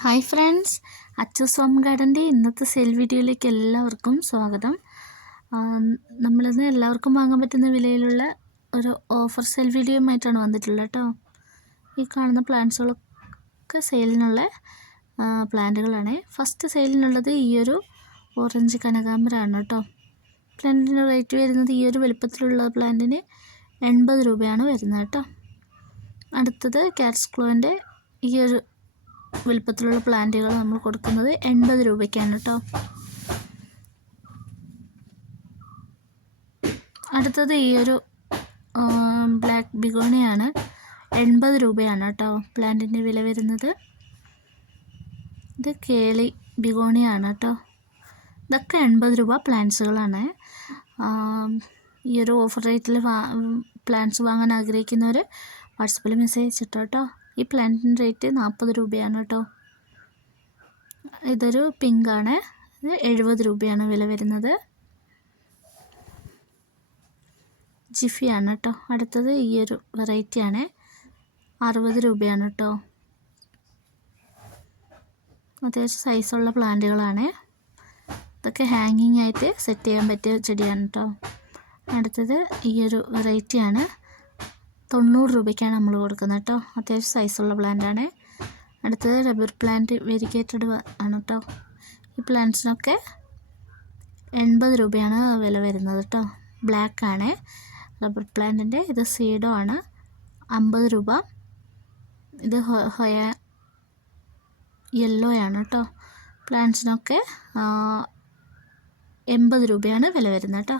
Hi friends, Achus home ഗാർഡൻ്റെ ഇന്നത്തെ sale വീഡിയോയിലേക്ക് എല്ലാവർക്കും സ്വാഗതം. നമ്മളിന്ന് എല്ലാവർക്കും വാങ്ങാൻ പറ്റുന്ന വിലയിലുള്ള ഒരു ഓഫർ സെയിൽ വീഡിയോയുമായിട്ടാണ് വന്നിട്ടുള്ളത് കേട്ടോ. ഈ കാണുന്ന പ്ലാന്റ്സുകളൊക്കെ സെയിലിനുള്ള പ്ലാന്റുകളാണ്. ഫസ്റ്റ് സെയിലിനുള്ളത് ഈ ഒരു ഓറഞ്ച് കനകാംബരമാണ് കേട്ടോ. പ്ലാന്റിൻ്റെ റേറ്റ് വരുന്നത് ഈ ഒരു വലുപ്പത്തിലുള്ള പ്ലാന്റിന് 80 രൂപയാണ് വരുന്നത് കേട്ടോ. അടുത്തത് കാറ്റ്സ് ക്ലോൻ്റെ ഈ ഒരു വലുപ്പത്തിലുള്ള പ്ലാന്റുകൾ നമ്മൾ കൊടുക്കുന്നത് 80 രൂപയ്ക്കാണ് കേട്ടോ. അടുത്തത് ഈ ഒരു ബ്ലാക്ക് ബിഗോണിയാണ്. 80 രൂപയാണ് കേട്ടോ പ്ലാന്റിൻ്റെ വില വരുന്നത്. ഇത് കേളി ബിഗോണിയാണ് കേട്ടോ. ഇതൊക്കെ 80 രൂപ പ്ലാന്റ്സുകളാണ്. ഈ ഒരു ഓഫർ റേറ്റിൽ പ്ലാന്റ്സ് വാങ്ങാൻ ആഗ്രഹിക്കുന്നവർ വാട്സപ്പിൽ മെസ്സേജ് അയച്ചിട്ടോ കേട്ടോ. ഈ പ്ലാന്റിൻ്റെ റേറ്റ് 40 രൂപയാണ് കേട്ടോ. ഇതൊരു പിങ്കാണ്. ഇത് 70 രൂപയാണ് വില വരുന്നത്. ജിഫിയാണ് കേട്ടോ. അടുത്തത് ഈ ഒരു വെറൈറ്റിയാണ്. 60 രൂപയാണ് കേട്ടോ. അത്യാവശ്യം സൈസുള്ള പ്ലാന്റുകളാണ്. ഇതൊക്കെ ഹാങ്ങിങ് ആയിട്ട് സെറ്റ് ചെയ്യാൻ പറ്റിയ ചെടിയാണ് കേട്ടോ. അടുത്തത് ഈ ഒരു വെറൈറ്റിയാണ്. 90 രൂപയ്ക്കാണ് നമ്മൾ കൊടുക്കുന്നത് കേട്ടോ. അത്യാവശ്യം സൈസുള്ള പ്ലാന്റാണ്. അടുത്തത് റബ്ബർ പ്ലാന്റ് വെരിഗേറ്റഡ് ആണ് കേട്ടോ. ഈ പ്ലാന്റ്സിനൊക്കെ 80 രൂപയാണ് വില വരുന്നത് കേട്ടോ. ബ്ലാക്കാണ് റബ്ബർ പ്ലാന്റിൻ്റെ. ഇത് സീഡോ ആണ്. 50 രൂപ. ഇത് യെല്ലോ ആണ് കേട്ടോ. പ്ലാന്റ്സിനൊക്കെ 80 രൂപയാണ് വില വരുന്നത് കേട്ടോ.